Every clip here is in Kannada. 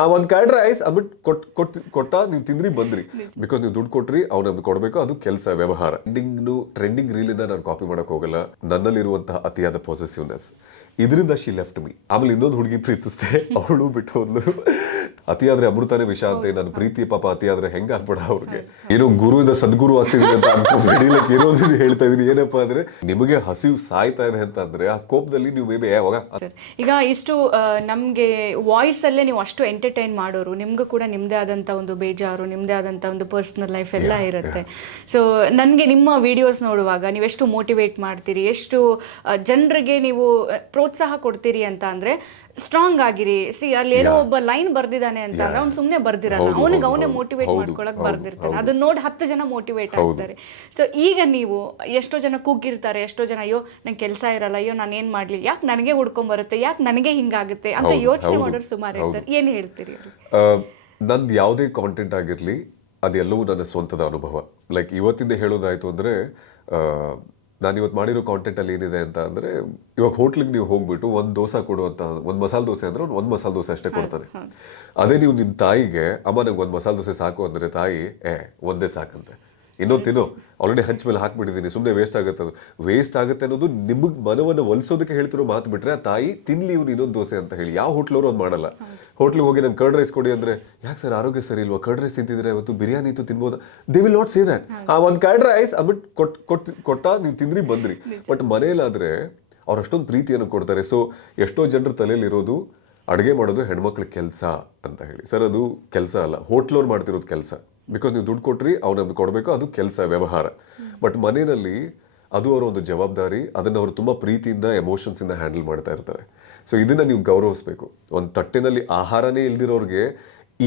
ಆ ಒಂದ್ ಕರ್ಡ್ ರೈಸ್ ಅದ್ಬಿಟ್ಟು ಕೊಟ್ ಕೊಟ್ ಕೊಟ್ಟ ನೀವು ತಿಂದ್ರಿ ಬಂದ್ರಿ. ಬಿಕಾಸ್ ನೀವು ದುಡ್ಡು ಕೊಟ್ರಿ ಅವ್ನ ಕೊಡ್ಬೇಕು ಅದು ಕೆಲಸ ವ್ಯವಹಾರ. ಟ್ರೆಂಡಿಂಗ್ ಟ್ರೆಂಡಿಂಗ್ ರೀಲಿನ ನಾನು ಕಾಪಿ ಮಾಡಕ್ ಹೋಗಲ್ಲ. ನನ್ನಲ್ಲಿರುವಂತಹ ಅತಿಯಾದ ಪಾಸಿಟಿವ್ನೆಸ್ ಇದರಿಂದ ಶಿ ಲೆಫ್ಟ್ ಮೀ ಆಮೇಲೆ ಇನ್ನೊಂದು ಹುಡುಗಿ ಪ್ರೀತಿಸ್ತೆ ಅವಳು ಬಿಟ್ಟು ಹೋದ್ಲು ಅತಿಯಾದ್ರೆ ಅಮೃತನೇ ವಿಷ ಅಂತ ನನ್ನ ಪ್ರೀತಿ ಪಾಪ ಅತಿಯಾದ್ರೆ ಹೆಂಗ ಆಗ್ಬೇಡ ಅವ್ರಿಗೆ ಏನೋ ಗುರುವಿಂದ ಸದ್ಗುರು ಆಗ್ತಿದ್ರೆ ಅಂತ ಅನ್ಕೊಂಡು ಇರೋದು ಏನೋ ಹೇಳ್ತಾ ಇದೀನಿ ಏನಪ್ಪಾ ಅಂದ್ರೆ ನಿಮಗೆ ಹಸಿವು ಸಾಯ್ತಾ ಇದೆ ಅಂತ ಅಂದ್ರೆ ಆ ಕೋಪದಲ್ಲಿ ನೀವು ಬೇಬಿ ಯಾವಾಗ ಈಗ ಇಷ್ಟು ನಮ್ಗೆ ವಾಯ್ಸ್ ಅಲ್ಲೇ ನೀವು ಅಷ್ಟು ಎಂಟರ್ಟೈನ್ ಮಾಡೋರು ನಿಮ್ಗೂ ಕೂಡ ನಿಮ್ದೇ ಆದಂತ ಒಂದು ಬೇಜಾರು ನಿಮ್ದೇ ಆದಂತ ಒಂದು ಪರ್ಸನಲ್ ಲೈಫ್ ಎಲ್ಲ ಇರುತ್ತೆ. ಸೊ ನನಗೆ ನಿಮ್ಮ ವಿಡಿಯೋಸ್ ನೋಡುವಾಗ ನೀವು ಎಷ್ಟು ಮೋಟಿವೇಟ್ ಮಾಡ್ತೀರಿ? ಎಷ್ಟು ಜನರಿಗೆ ನೀವು ಪ್ರೋತ್ಸಾಹ ಕೊಡ್ತೀರಿ ಅಂತ ಅಂದ್ರೆ ಸ್ಟ್ರಾಂಗ್ ಆಗಿರಿ. ಸಿ ಅಲ್ಲಿ ಏನೋ ಒಬ್ಬ ಲೈನ್ ಬರ್ದಿದ್ದಾನೆ ಅಂತ ಅಂದ್ರೆ ಅವ್ನು ಸುಮ್ಮನೆ ಬರ್ದಿರಲ್ಲ. ಅವನಿಗೆ ಅವನೇ ಮೋಟಿವೇಟ್ ಮಾಡ್ಕೊಳಕ್ ಬರ್ದಿರ್ತಾನೆ. ಅದನ್ನ ನೋಡಿ ಹತ್ತು ಜನ ಮೋಟಿವೇಟ್ ಆಗ್ತಾರೆ. ಸೊ ಈಗ ನೀವು ಎಷ್ಟೋ ಜನ ಕೂಗಿರ್ತಾರೆ ಎಷ್ಟೋ ಜನ ಅಯ್ಯೋ ನಂಗೆ ಕೆಲಸ ಇರಲ್ಲ ಅಯ್ಯೋ ನಾನು ಏನ್ ಮಾಡ್ಲಿ? ಯಾಕೆ ನನಗೆ ಹುಡ್ಕೊಂಡ್ ಬರುತ್ತೆ ಯಾಕೆ ನನಗೆ ಹಿಂಗಾಗುತ್ತೆ? ಅಂತ ಯೋಚನೆ ಮಾಡೋರು ಸುಮಾರು ಇರ್ತಾರೆ. ಏನ್ ಹೇಳ್ತೀರಿ? ನಂದು ಯಾವುದೇ ಕಾಂಟೆಂಟ್ ಆಗಿರಲಿ ಅದೆಲ್ಲವೂ ನನ್ನ ಸ್ವಂತದ ಅನುಭವ. ಲೈಕ್ ಇವತ್ತಿಂದ ಹೇಳೋದಾಯ್ತು ಅಂದರೆ ನಾನು ಇವತ್ತು ಮಾಡಿರೋ ಕಾಂಟೆಂಟಲ್ಲಿ ಏನಿದೆ ಅಂತ ಅಂದರೆ ಇವಾಗ ಹೋಟ್ಲಿಗೆ ನೀವು ಹೋಗ್ಬಿಟ್ಟು ಒಂದು ದೋಸೆ ಕೊಡುವಂತ ಒಂದು ಮಸಾಲೆ ದೋಸೆ ಅಂದ್ರೆ ಒಂದು ಮಸಾಲೆ ದೋಸೆ ಅಷ್ಟೇ ಕೊಡ್ತಾನೆ ಅದೇ ನೀವು ನಿಮ್ಮ ತಾಯಿಗೆ ಅಮ್ಮ ನನಗೆ ಒಂದು ಮಸಾಲೆ ದೋಸೆ ಸಾಕು ಅಂದರೆ ತಾಯಿ ಏ ಒಂದೇ ಸಾಕಂತೆ. ಇನ್ನೊಂದು ತಿನ್ನು. ಆಲ್ರೆಡಿ ಹಂಚ್ ಮೇಲೆ ಹಾಕ್ಬಿಟ್ಟಿದ್ದೀನಿ ಸುಮ್ಮನೆ ವೇಸ್ಟ್ ಆಗುತ್ತೆ ಅದು. ವೇಸ್ಟ್ ಆಗುತ್ತೆ ಅನ್ನೋದು ನಿಮಗೆ ಮನವನ್ನು ಒಲಿಸೋದಕ್ಕೆ ಹೇಳ್ತಿರೋ ಮಾತು ಬಿಟ್ರೆ ಆ ತಾಯಿ ತಿನ್ಲಿ ಇವ್ರು ಇನ್ನೊಂದು ದೋಸೆ ಅಂತ ಹೇಳಿ. ಯಾವ ಹೋಟ್ಲವರು ಅದು ಮಾಡಲ್ಲ. ಹೋಟ್ಲಿಗೆ ಹೋಗಿ ನಂಗೆ ಕರ್ಡ್ ರೈಸ್ ಕೊಡಿ ಅಂದ್ರೆ ಯಾಕೆ ಸರ್ ಆರೋಗ್ಯ ಸರಿ ಇಲ್ವಾ? ಕರ್ಡ್ ರೈಸ್ ತಿಂತಿದ್ರೆ ಇವತ್ತು? ಬಿರಿಯಾನಿ ಇತ್ತು ತಿನ್ಬೋದು? They will not say that ಆ ಒಂದು ಕರ್ಡ್ ರೈಸ್ ಅಬಿಟ್ ಕೊಟ್ ಕೊಟ್ಟು ಕೊಟ್ಟ ನೀವು ತಿಂದ್ರಿ ಬಂದ್ರಿ. ಬಟ್ ಮನೇಲಾದ್ರೆ ಅವ್ರು ಅಷ್ಟೊಂದು ಪ್ರೀತಿಯನ್ನು ಕೊಡ್ತಾರೆ. ಸೊ ಎಷ್ಟೋ ಜನರ ತಲೆಯಲ್ಲಿರೋದು ಅಡುಗೆ ಮಾಡೋದು ಹೆಣ್ಮಕ್ಳ ಕೆಲಸ ಅಂತ ಹೇಳಿ. ಸರ್ ಅದು ಕೆಲಸ ಅಲ್ಲ. ಹೋಟ್ಲವ್ರು ಮಾಡ್ತಿರೋದು ಕೆಲಸ. ಬಿಕಾಸ್ ನೀವು ದುಡ್ಡು ಕೊಟ್ರಿ ನಮ್ಗೆ ಕೊಡಬೇಕು ಅದು ಕೆಲಸ ವ್ಯವಹಾರ. ಬಟ್ ಮನೆಯಲ್ಲಿ ಅದು ಅವರ ಒಂದು ಜವಾಬ್ದಾರಿ ಅದನ್ನು ಅವರು ತುಂಬ ಪ್ರೀತಿಯಿಂದ ಎಮೋಷನ್ಸಿಂದ ಹ್ಯಾಂಡಲ್ ಮಾಡ್ತಾ ಇರ್ತಾರೆ. ಸೊ ಇದನ್ನ ನೀವು ಗೌರವಿಸಬೇಕು. ಒಂದು ತಟ್ಟೆನಲ್ಲಿ ಆಹಾರನೇ ಇಲ್ದಿರೋರಿಗೆ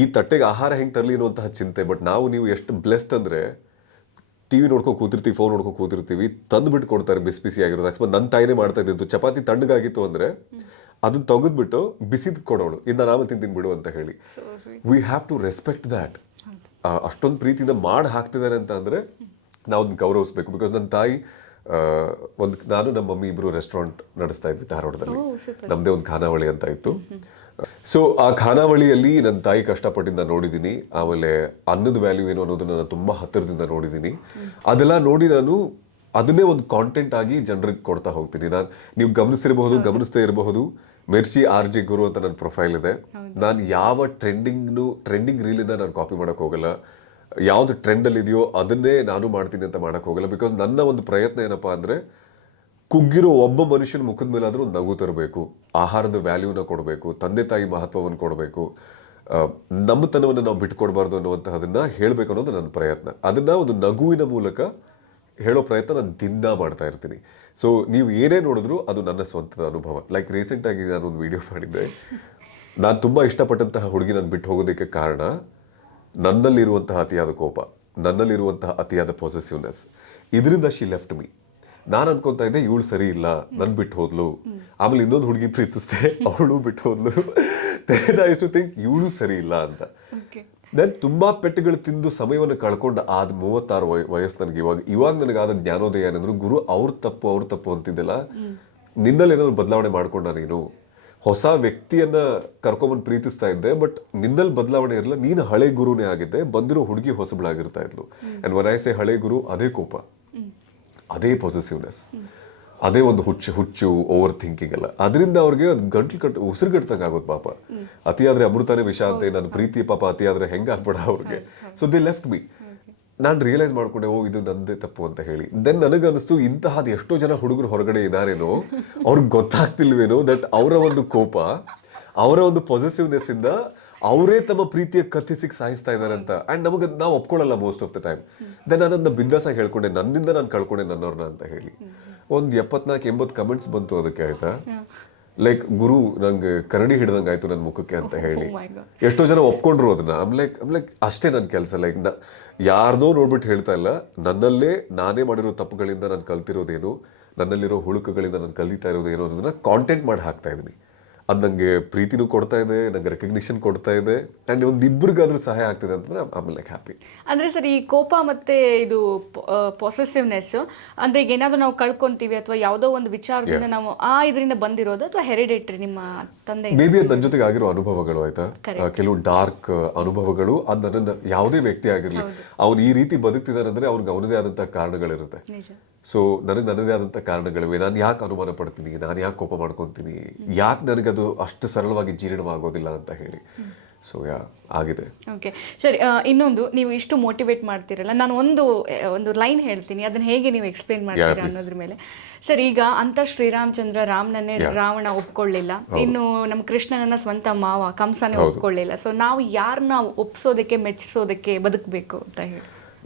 ಈ ತಟ್ಟೆಗೆ ಆಹಾರ ಹೆಂಗೆ ತರಲಿ ಅನ್ನುವಂತಹ ಚಿಂತೆ ಬಟ್ ನಾವು ನೀವು ಎಷ್ಟು ಬ್ಲೆಸ್ಡ್ ಅಂದರೆ ಟಿವಿ ನೋಡ್ಕೊಂಡು ಕೂತಿರ್ತೀವಿ ಫೋನ್ ನೋಡ್ಕೊಂಡು ಕೂತಿರ್ತೀವಿ ತಂದು ಬಿಟ್ಟು ಕೊಡ್ತಾರೆ ಬಿಸಿ ಬಿಸಿ ಆಗಿರೋದು. ಅಕಸ್ಮಾತ್ ನನ್ನ ತಾಯಿನೇ ಮಾಡ್ತಾ ಇದ್ದಿದ್ದು. ಚಪಾತಿ ತಣ್ಣಗಾಗಿತ್ತು ಅಂದ್ರೆ ಅದನ್ನ ತೆಗೆದ್ಬಿಟ್ಟು ಬಿಸಿದ್ ಕೊಡೋಳು. ಇದನ್ನ ಆಮೇಲೆ ತಿಂತೀನಿ ಬಿಡು ಅಂತ ಹೇಳಿ. We have to respect that ಅಷ್ಟೊಂದು ಪ್ರೀತಿಯಿಂದ ಮಾಡಿ ಹಾಕ್ತಿದ್ದಾರೆ ಅಂತ ಅಂದರೆ ನಾವು ಅದನ್ನ ಗೌರವಿಸ್ಬೇಕು. ಬಿಕಾಸ್ ನನ್ನ ತಾಯಿ ಒಂದು ನಾನು ನಮ್ಮ ಮಮ್ಮಿ ಇಬ್ರು ರೆಸ್ಟೋರೆಂಟ್ ನಡೆಸ್ತಾ ಇದ್ವಿ ಧಾರವಾಡದಲ್ಲಿ. ನಮ್ಮದೇ ಒಂದು ಖಾನಾವಳಿ ಅಂತ ಇತ್ತು. ಸೊ ಆ ಖಾನಾವಳಿಯಲ್ಲಿ ನನ್ನ ತಾಯಿ ಕಷ್ಟಪಟ್ಟಿಂದ ನೋಡಿದ್ದೀನಿ ಆಮೇಲೆ ಅನ್ನದ ವ್ಯಾಲ್ಯೂ ಏನು ಅನ್ನೋದನ್ನ ನಾನು ತುಂಬಾ ಹತ್ತಿರದಿಂದ ನೋಡಿದ್ದೀನಿ ಅದೆಲ್ಲ ನೋಡಿ ನಾನು ಅದನ್ನೇ ಒಂದು ಕಾಂಟೆಂಟ್ ಆಗಿ ಜನರಿಗೆ ಕೊಡ್ತಾ ಹೋಗ್ತೀನಿ. ನಾನು ನೀವು ಗಮನಿಸಿರಬಹುದು ಗಮನಿಸದೇ ಇರಬಹುದು. ಮಿರ್ಚಿ ಆರ್ ಜಿ ಗುರು ಅಂತ ನನ್ನ ಪ್ರೊಫೈಲ್ ಇದೆ. ನಾನು ಯಾವ ಟ್ರೆಂಡಿಂಗ್ನು ಟ್ರೆಂಡಿಂಗ್ ರೀಲಿನ ನಾನು ಕಾಪಿ ಮಾಡಕ್ ಹೋಗಲ್ಲ. ಯಾವ್ದು ಟ್ರೆಂಡಲ್ಲಿ ಇದೆಯೋ ಅದನ್ನೇ ನಾನು ಮಾಡ್ತೀನಿ ಅಂತ ಮಾಡಕ್ ಹೋಗಲ್ಲ. ಬಿಕಾಸ್ ನನ್ನ ಒಂದು ಪ್ರಯತ್ನ ಏನಪ್ಪಾ ಅಂದ್ರೆ ಕುಗ್ಗಿರೋ ಒಬ್ಬ ಮನುಷ್ಯನ ಮುಖದ ಮೇಲಾದರೂ ನಗು ತರಬೇಕು ಆಹಾರದ ವ್ಯಾಲ್ಯೂನ ಕೊಡಬೇಕು ತಂದೆ ತಾಯಿ ಮಹತ್ವವನ್ನು ಕೊಡಬೇಕು ನಮ್ಮತನವನ್ನು ನಾವು ಬಿಟ್ಕೊಡ್ಬಾರ್ದು ಅನ್ನುವಂತಹದನ್ನ ಹೇಳಬೇಕು ಅನ್ನೋದು ನನ್ನ ಪ್ರಯತ್ನ. ಅದನ್ನ ಒಂದು ನಗುವಿನ ಮೂಲಕ ಹೇಳೋ ಪ್ರಯತ್ನ ನಾನು ದಿನ ಮಾಡ್ತಾ ಇರ್ತೀನಿ. ಸೊ ನೀವು ಏನೇ ನೋಡಿದ್ರು ಅದು ನನ್ನ ಸ್ವಂತದ ಅನುಭವ. ಲೈಕ್ ರೀಸೆಂಟ್ ಆಗಿ ನಾನು ಒಂದು ವಿಡಿಯೋ ಮಾಡಿದ್ದೆ. ನಾನು ತುಂಬ ಇಷ್ಟಪಟ್ಟಂತಹ ಹುಡುಗಿ ನಾನು ಬಿಟ್ಟು ಹೋಗೋದಕ್ಕೆ ಕಾರಣ, ನನ್ನಲ್ಲಿರುವಂತಹ ಅತಿಯಾದ ಕೋಪ, ನನ್ನಲ್ಲಿರುವಂತಹ ಅತಿಯಾದ ಪಾಸಿಟಿವ್ನೆಸ್ ಇದರಿಂದ ಶಿ ಲೆಫ್ಟ್ ಮೀ ನಾನು ಅನ್ಕೊತಾ ಇದ್ದೆ, ಇವಳು ಸರಿ ಇಲ್ಲ ನನ್ನ ಬಿಟ್ಟು ಹೋದ್ಲು. ಆಮೇಲೆ ಇನ್ನೊಂದು ಹುಡುಗಿ ಪ್ರೀತಿಸ್ದೆ, ಅವಳು ಬಿಟ್ಟು ಹೋದ್ಲು. ಇಷ್ಟು ಥಿಂಕ್ ಇವಳು ಸರಿ ಇಲ್ಲ ಅಂತ. ನಾನು ತುಂಬ ಪೆಟ್ಟುಗಳು ತಿಂದು ಸಮಯವನ್ನು ಕಳ್ಕೊಂಡು ಆದ ಮೂವತ್ತಾರು ವಯ ವಯಸ್ಸು ನನಗೆ ಇವಾಗ. ಇವಾಗ ನನಗಾದ ಜ್ಞಾನೋದಯ ಏನಂದ್ರೆ ಗುರು ಅವ್ರ ತಪ್ಪು ಅವ್ರ ತಪ್ಪು ಅಂತಿದ್ದಲ್ಲ. ನಿನ್ನಲ್ಲಿ ಏನಾದ್ರು ಬದಲಾವಣೆ ಮಾಡ್ಕೊಂಡ ನೀನು. ಹೊಸ ವ್ಯಕ್ತಿಯನ್ನ ಕರ್ಕೊಂಬಂದು ಪ್ರೀತಿಸ್ತಾ ಇದ್ದೆ ಬಟ್ ನಿನ್ನಲ್ಲಿ ಬದಲಾವಣೆ ಇರಲಿಲ್ಲ. ನೀನು ಹಳೆ ಗುರುನೇ ಆಗಿದ್ದೆ ಬಂದಿರೋ ಹುಡುಗಿ ಹೊಸಬಳಾಗಿರ್ತಾ ಇದ್ಲು. ಅಂಡ್ ವನ್ ಐ ಸೆ ಹಳೆ ಗುರು ಅದೇ ಕೋಪ. ಅದೇ ಪಾಸಿಟಿವ್ನೆಸ್ ಅದೇ ಒಂದು ಹುಚ್ಚು ಹುಚ್ಚು ಓವರ್ ಥಿಂಕಿಂಗ್ ಎಲ್ಲ. ಅದರಿಂದ ಅವ್ರಿಗೆ ಒಂದು ಗಂಟ್ಲು ಉಸಿರು ಉಸಿರುಗಟ್ಟಂಗೆ ಆಗೋದು ಪಾಪ. ಅತಿಯಾದ್ರೆ ಅಮೃತನೇ ವಿಷ ಅಂತ ನನ್ನ ಪ್ರೀತಿ ಪಾಪ ಅತಿಯಾದ್ರೆ ಹೆಂಗೆ ಆಗ್ಬೇಡ ಅವ್ರಿಗೆ ಸೊ ದೇ ಲೆಫ್ಟ್ ಮೀ ನಾನು ರಿಯಲೈಸ್ ಮಾಡ್ಕೊಂಡೆ ಓ ಇದು ನಂದೇ ತಪ್ಪು ಅಂತ ಹೇಳಿ. ದೆನ್ ನನಗೆ ಅನಿಸ್ತು ಇಂತಹದ್ದು ಎಷ್ಟೋ ಜನ ಹುಡುಗರು ಹೊರಗಡೆ ಇದ್ದಾರೇನೋ ಅವ್ರಿಗೆ ಗೊತ್ತಾಗ್ತಿಲ್ವೇನೋ ದಟ್ ಅವರ ಒಂದು ಕೋಪ ಅವರ ಒಂದು ಪಾಸಿಟಿವ್ನೆಸ್ ಇಂದ ಅವರೇ ತಮ್ಮ ಪ್ರೀತಿಯ ಕತ್ತಿಸಿಗೆ ಸಾಯಿಸ್ತಾ ಇದ್ದಾರೆ ಅಂತ. ಅಂಡ್ ನಮಗೆ ನಾವು ಒಪ್ಕೊಳ್ಳಲ್ಲ most of the time then ನಾನು ಬಿಂದಾಸಾಗಿ ಹೇಳ್ಕೊಂಡೆ ನನ್ನಿಂದ ನಾನು ಕಳ್ಕೊಂಡೆ ನನ್ನವ್ರನ್ನ ಅಂತ ಹೇಳಿ. ಒಂದ್ ಎಪ್ಪತ್ನಾಲ್ಕು ಎಂಬತ್ತು ಕಮೆಂಟ್ಸ್ ಬಂತು ಅದಕ್ಕೆ ಆಯ್ತಾ? ಲೈಕ್ ಗುರು ನಂಗೆ ಕರಡಿ ಹಿಡ್ದಂಗೆ ಆಯ್ತು ನನ್ನ ಮುಖಕ್ಕೆ ಅಂತ ಹೇಳಿ. my ಎಷ್ಟೋ ಜನ ಒಪ್ಕೊಂಡ್ರು ಅದನ್ನ. ಆಮ್ ಲೈಕ್ ಲೈಕ್ ಅಷ್ಟೇ ನನ್ನ ಕೆಲಸ. ಲೈಕ್ ಯಾರ್ದೋ ನೋಡ್ಬಿಟ್ಟು ಹೇಳ್ತಾ ಇಲ್ಲ. ನನ್ನಲ್ಲೇ ನಾನೇ ಮಾಡಿರೋ ತಪ್ಪುಗಳಿಂದ ನಾನು ಕಲ್ತಿರೋದೇನು ನನ್ನಲ್ಲಿರೋ ಹುಳುಕುಗಳಿಂದ ನಾನು ಕಲಿತಾ ಇರೋದೇನು ಅನ್ನೋದನ್ನ ಕಾಂಟೆಂಟ್ ಮಾಡಿ ಹಾಕ್ತಾ ಇದ್ದೀನಿ ಅದು ನನಗೆ ಪ್ರೀತಿನೂ ಕೊಡ್ತಾ ಇದೆ ನಂಗೆ ರೆಕಗ್ನಿಷನ್ ಕೊಡ್ತಾ ಇದೆ ಆ್ಯಂಡ್ ಒಂದು ಇಬ್ಬರಿಗಾದ್ರೂ ಸಹಾಯ ಆಗ್ತಿದೆ ಅಂತಂದರೆ ಆಮೇಲೆ ಲೈಕ್ ಹ್ಯಾಪಿ ಅಂದ್ರೆ ಸರ್ ಈ ಕೋಪ ಮತ್ತೆ ಇದು ಪೊಸೆಸಿವ್ನೆಸ್ ಅಂದ್ರೆ ಈಗ ಏನಾದರೂ ನಾವು ಕಳ್ಕೊಂತೀವಿ ಅಥವಾ ಯಾವುದೋ ಒಂದು ವಿಚಾರದಿಂದ ನಾವು ಆ ಇದರಿಂದ ಬಂದಿರೋದು ಅಥವಾ ಹೆರಿಡೇಟ್ರಿ ನಿಮ್ಮ ತಂದೆ ಮೇ ಬಿ ಅದು ನನ್ನ ಜೊತೆಗೆ ಆಗಿರೋ ಅನುಭವಗಳು ಆಯಿತಾ? ಕೆಲವು ಡಾರ್ಕ್ ಅನುಭವಗಳು ಅದು ನನ್ನ ಯಾವುದೇ ವ್ಯಕ್ತಿ ಆಗಿರಲಿ ಅವನು ಈ ರೀತಿ ಬದುಕ್ತಿದ್ದಾನೆ ಅಂದರೆ ಅವ್ನಿಗೆ ಅವನದೇ ಆದಂಥ ಕಾರಣಗಳಿರುತ್ತೆ. ಸೊ ನನಗೆ ನನ್ನದೇ ಆದಂಥ ಕಾರಣಗಳಿವೆ. ನಾನು ಯಾಕೆ ಅನುಮಾನ ಪಡ್ತೀನಿ ನಾನು ಯಾಕೆ ಕೋಪ ಮಾಡ್ಕೊತೀನಿ? ಯಾಕೆ ನನಗದು ಅಷ್ಟು ಸರಳವಾಗಿ ಜೀರ್ಣವಾಗೋದಿಲ್ಲ ಅಂತ ಹೇಳಿ. ಸೊ ಯಾ ಆಗಿದೆ. ಓಕೆ ಸರಿ ಇನ್ನೊಂದು ನೀವು ಇಷ್ಟು ಮೋಟಿವೇಟ್ ಮಾಡ್ತಿರಲ್ಲ ನಾನು ಒಂದು ಒಂದು ಲೈನ್ ಹೇಳ್ತೀನಿ ಅದನ್ನ ಹೇಗೆ ನೀವು ಎಕ್ಸ್ಪ್ಲೇನ್ ಮಾಡ್ತೀರಾ ಅನ್ನೋದ್ರ ಮೇಲೆ. ಸರ್ ಈಗ ಅಂತ ಶ್ರೀರಾಮಚಂದ್ರ ರಾಮನನ್ನೇ ರಾವಣ ಒಪ್ಕೊಳ್ಳಿಲ್ಲ. ಇನ್ನು ನಮ್ಮ ಕೃಷ್ಣನನ್ನ ಸ್ವಂತ ಮಾವ ಕಂಸನೇ ಒಪ್ಕೊಳ್ಳಿಲ್ಲ. ಸೊ ನಾವು ಯಾರನ್ನ ಒಪ್ಸೋದಕ್ಕೆ ಮೆಚ್ಚಿಸೋದಕ್ಕೆ ಬದುಕಬೇಕು ಅಂತ ಹೇಳಿ.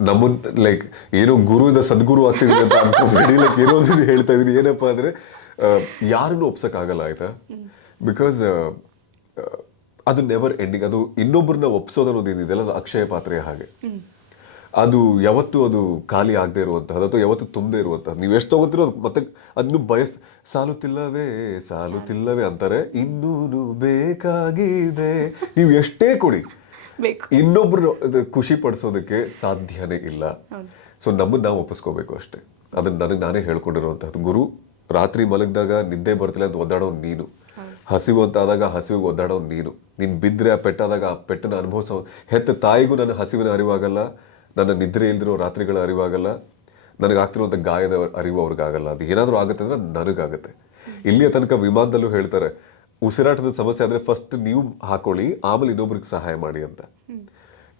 ನಮ್ಮನ್ ಲೈಕ್ ಏನೋ ಗುರುವಿಂದ ಸದ್ಗುರು ಆಗ್ತಿದ್ದೀನಿ ಅಂತ ಅನ್ಕೊಂಡ್ಬಿಡಿ ಲೈಕ್ ಏನೋ ಹೇಳ್ತಾ ಇದೀನಿ ಏನಪ್ಪಾ ಅಂದ್ರೆ ಯಾರನ್ನು ಒಪ್ಸಕ್ಕಾಗಲ್ಲ ಆಯ್ತಾ? ಬಿಕಾಸ್ ಅದು ನೆವರ್ ಎಂಡಿಂಗ್ ಅದು ಇನ್ನೊಬ್ಬರನ್ನ ಒಪ್ಸೋದು ಅನ್ನೋದು ಏನಿದೆಯಲ್ಲ ಅದು ಅಕ್ಷಯ ಪಾತ್ರೆಯ ಹಾಗೆ. ಅದು ಯಾವತ್ತೂ ಅದು ಖಾಲಿ ಆಗದೆ ಇರುವಂತಹದ್ದು ಅಥವಾ ಯಾವತ್ತು ತುಂಬದೇ ಇರುವಂತಹದ್ದು. ನೀವು ಎಷ್ಟು ತಗೋತಿರೋ ಅದು ಮತ್ತೆ ಅದನ್ನು ಬಯಸ್ ಸಾಲುತ್ತಿಲ್ಲವೇ ಸಾಲುತ್ತಿಲ್ಲವೇ ಅಂತಾರೆ. ಇನ್ನೂನು ಬೇಕಾಗಿದೆ. ನೀವು ಎಷ್ಟೇ ಕೊಡಿ. ಇನ್ನೊಬ್ರು ಖುಷಿ ಪಡಿಸೋದಕ್ಕೆ ಸಾಧ್ಯನೇ ಇಲ್ಲ. ಸೊ ನಮ್ಮನ್ನು ನಾವು ಒಪ್ಪಿಸ್ಕೋಬೇಕು ಅಷ್ಟೇ. ಅದನ್ನು ನನಗೆ ನಾನೇ ಹೇಳ್ಕೊಂಡಿರುವಂತಹದ್ದು. ಗುರು ರಾತ್ರಿ ಮಲಗಿದಾಗ ನಿದ್ದೆ ಬರ್ತಿಲ್ಲ ಅಂತ ಒದ್ದಾಡೋ ನೀನು. ಹಸಿವು ಅಂತ ಆದಾಗ ಹಸಿವಿಗೆ ಒದ್ದಾಡೋ ನೀನು. ನೀನು ಬಿದ್ದರೆ ಆ ಪೆಟ್ಟಾದಾಗ ಆ ಪೆಟ್ಟನ್ನ ಅನುಭವಿಸೋ ಹೆತ್ತ ತಾಯಿಗೂ ನನ್ನ ಹಸಿವಿನ ಅರಿವಾಗಲ್ಲ ನನ್ನ ನಿದ್ರೆ ಇಲ್ದಿರೋ ರಾತ್ರಿಗಳ ಅರಿವಾಗಲ್ಲ ನನಗೆ ಆಗ್ತಿರುವಂಥ ಗಾಯದ ಅರಿವು ಅವ್ರಿಗಾಗಲ್ಲ. ಅದು ಏನಾದರೂ ಆಗುತ್ತೆ ಅಂದರೆ ನನಗಾಗುತ್ತೆ. ಇಲ್ಲಿಯ ತನಕ ವಿಮಾನದಲ್ಲೂ ಹೇಳ್ತಾರೆ ಉಸಿರಾಟದ ಸಮಸ್ಯೆ ಆದರೆ ಫಸ್ಟ್ ನೀವು ಹಾಕೊಳ್ಳಿ ಆಮೇಲೆ ಇನ್ನೊಬ್ರಿಗೆ ಸಹಾಯ ಮಾಡಿ ಅಂತ.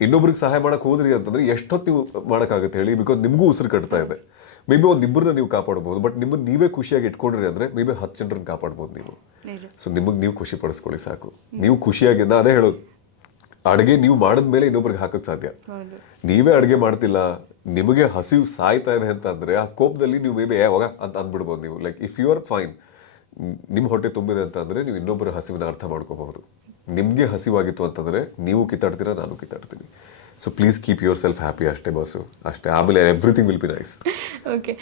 ಇನ್ನೊಬ್ರಿಗೆ ಸಹಾಯ ಮಾಡೋಕೆ ಹೋದ್ರಿ ಅಂತಂದರೆ ಎಷ್ಟೊತ್ತು ನೀವು ಮಾಡೋಕ್ಕಾಗುತ್ತೆ ಹೇಳಿ ಬಿಕಾಸ್ ನಿಮಗೂ ಉಸಿರು ಕಟ್ತಾ ಇದೆ. ಮೇ ಬಿ ಒಂದು ಇಬ್ಬರನ್ನ ನೀವು ಕಾಪಾಡ್ಬೋದು ಬಟ್ ನಿಮ್ಮನ್ನು ನೀವೇ ಖುಷಿಯಾಗಿ ಇಟ್ಕೊಂಡ್ರಿ ಅಂದ್ರೆ ಮೇ ಬಿ ಹತ್ತು ಜನರನ್ನ ಕಾಪಾಡ್ಬೋದು ನೀವು. ಸೊ ನಿಮಗೆ ನೀವು ಖುಷಿ ಪಡಿಸ್ಕೊಳ್ಳಿ ಸಾಕು. ನೀವು ಖುಷಿಯಾಗಿ ನಾ ಅದೇ ಹೇಳೋದು. ಅಡುಗೆ ನೀವು ಮಾಡಿದ ಮೇಲೆ ಇನ್ನೊಬ್ರಿಗೆ ಹಾಕಕ್ಕೆ ಸಾಧ್ಯ. ನೀವೇ ಅಡುಗೆ ಮಾಡ್ತಿಲ್ಲ ನಿಮಗೆ ಹಸಿವು ಸಾಯ್ತಾ ಇದೆ ಅಂತ ಅಂದರೆ ಆ ಕೋಪದಲ್ಲಿ ನೀವು ಮೇ ಬಿ ಯಾವಾಗ ಅಂತ ಅಂದ್ಬಿಡ್ಬೋದು ನೀವು. Like if you are fine ನಿಮ್ಮ ಹೊಟ್ಟೆ ತುಂಬಿದೆ ಅಂತ ಅಂದರೆ ನೀವು ಇನ್ನೊಬ್ಬರ ಹಸಿವಿನ ಅರ್ಥ ಮಾಡ್ಕೋಬಹುದು. ನಿಮಗೆ ಹಸಿವಾಗಿತ್ತು ಅಂತಂದರೆ ನೀವು ಕಿತ್ತಾಡ್ತೀರಾ ನಾನು ಕಿತ್ತಾಡ್ತೀನಿ. So please keep yourself happy ಅಷ್ಟೇ ಬಾಸು ಅಷ್ಟೇ ಆಮೇಲೆ everything will be nice okay